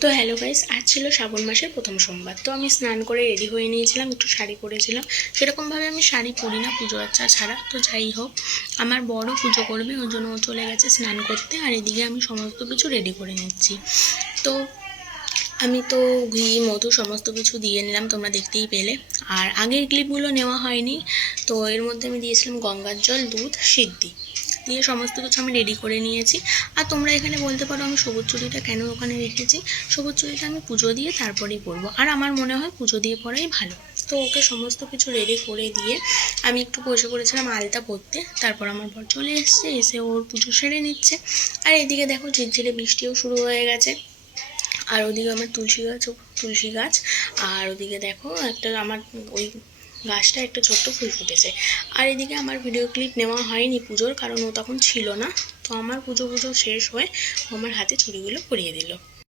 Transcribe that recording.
তো hello guys, আজ ছিল শ্রাবণ মাসের প্রথম সোমবার। তো আমি স্নান করে রেডি হয়ে নিয়েছিলাম, একটু শাড়ি পরেছিলাম। সেরকমভাবে আমি শাড়ি পরি না পুজো আচ্চা ছাড়া। তো যাই হোক, আমার বড় পুজো করবে, ওই জন্য ও চলে গেছে স্নান করতে। আর এদিকে আমি সমস্ত কিছু রেডি করে নিচ্ছি। তো আমি তো ঘি মধু সমস্ত কিছু দিয়ে নিলাম, তোমরা দেখতেই পেলে। আর আগের ক্লিপগুলো নেওয়া হয়নি, তো এর মধ্যে আমি দিয়েছিলাম গঙ্গার জল, দুধ, সিদ্ধি দিয়ে সমস্ত কিছু আমি রেডি করে নিয়েছি। আর তোমরা এখানে বলতে পারো আমি সবুজ চুড়িটা কেন ওখানে রেখেছি। সবুজ চুড়িটা আমি পুজো দিয়ে তারপরেই পরবো, আর আমার মনে হয় পুজো দিয়ে পরাই ভালো। তো ওকে সমস্ত কিছু রেডি করে দিয়ে আমি একটু বসে পড়েছিলাম আলতা পরতে। তারপর আমার বর চলে এসছে, এসে ওর পুজো সেরে নিচ্ছে। আর এদিকে দেখো ঝিরঝিরে বৃষ্টিও শুরু হয়ে গেছে। আর ওদিকে আমার তুলসী গাছ। আর ওদিকে দেখো একটা আমার ওই গাছটা একটা ছোট্ট ফুল ফুটেছে। আর এদিকে আমার ভিডিও ক্লিপ নেওয়া হয়নি পুজোর, কারণ ও তখন ছিল না। তো আমার পুজো শেষ হয়ে ও আমার হাতে চুড়িগুলো পরিয়ে দিল।